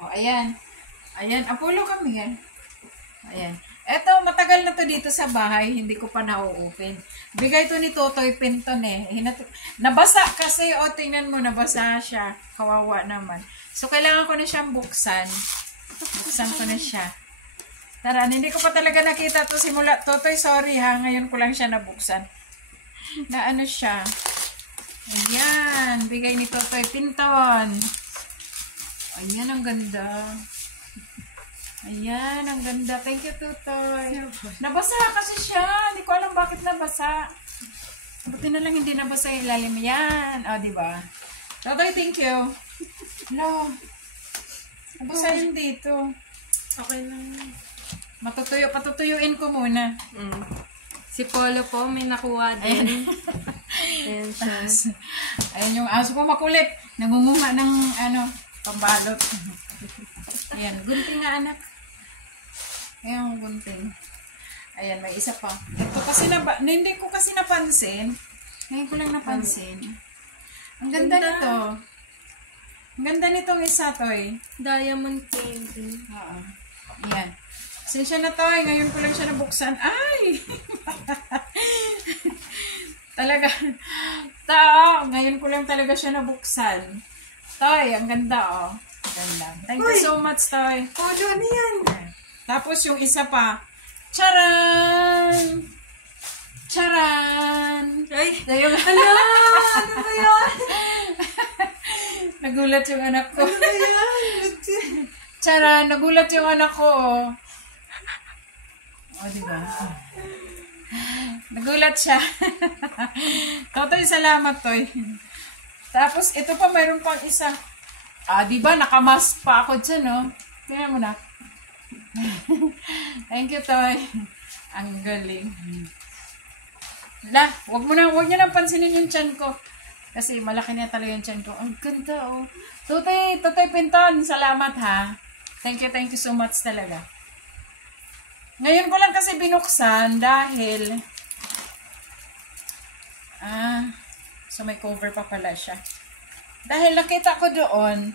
O, ayan. Ayan, Apollo kami yan. Ayan. Eto, matagal na to dito sa bahay. Hindi ko pa na-open. Bigay to ni Totoy Pinton eh. Nabasa kasi. O, tingnan mo, nabasa siya. Kawawa naman. So, kailangan ko na siyang buksan. Buksan ko na siya. Tara, hindi ko pa talaga nakita to simula. Totoy, sorry ha. Ngayon ko lang siya nabuksan. Na ano siya. Ayan. Bigay ni Totoy Pinton. Ayan, ang ganda. Ayan, ang ganda. Thank you, Tutoy. Nabasa kasi siya. Hindi ko alam bakit nabasa. Buti na lang hindi nabasa yung ilalim. Yan. O, diba? Tutoy, thank you. Hello. Nabasa yun dito. Okay lang. Patutuyuin ko muna. Si Polo po, may nakuha din. Ayan siya. Ayan yung aso ko makulit. Nangunguha ng, pambalot. Ayan, gunting nga, anak. Ayan, gunting. Ayan, may isa pa. Ito kasi hindi ko kasi napansin. Ngayon ko lang napansin. Ang ganda nito. Ang ganda nitong isa, Toy. Diamond painting. Oo. Ayan. Sinsya na, Toy. Ngayon ko lang siya nabuksan. Ay! Talaga. Ngayon ko lang talaga siya nabuksan. Toy, ang ganda, oh. Ganda. Thank you so much, Toy. Polo, ano yan? Tapos yung isa pa. Charan! Charan! Ay, Ayun. ano? Ano ba yan? Nagulat yung anak ko. Ano ba yan? Charan! Nagulat yung anak ko, oh. O, diba? Nagulat siya. Totoy, salamat, Toy. Tapos, ito pa, mayroon pang isa. Diba, nakamask pa ako dyan, no? Tingnan mo na. Thank you, Toy. Ang galing. Wag niyo nang pansinin yung tiyan ko. Kasi malaki na talaga yung tiyan ko. Ang ganda, oh. Totoy Pinton, salamat, ha? Thank you so much talaga. Ngayon ko lang kasi binuksan dahil so may cover pa pala siya. Dahil nakita ko doon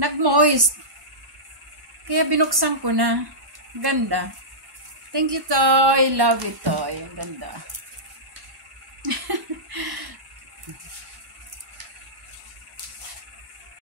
nag-moist. Kaya binuksan ko na. Ganda. Thank you, Toy. Love you, Toy. Ang ganda.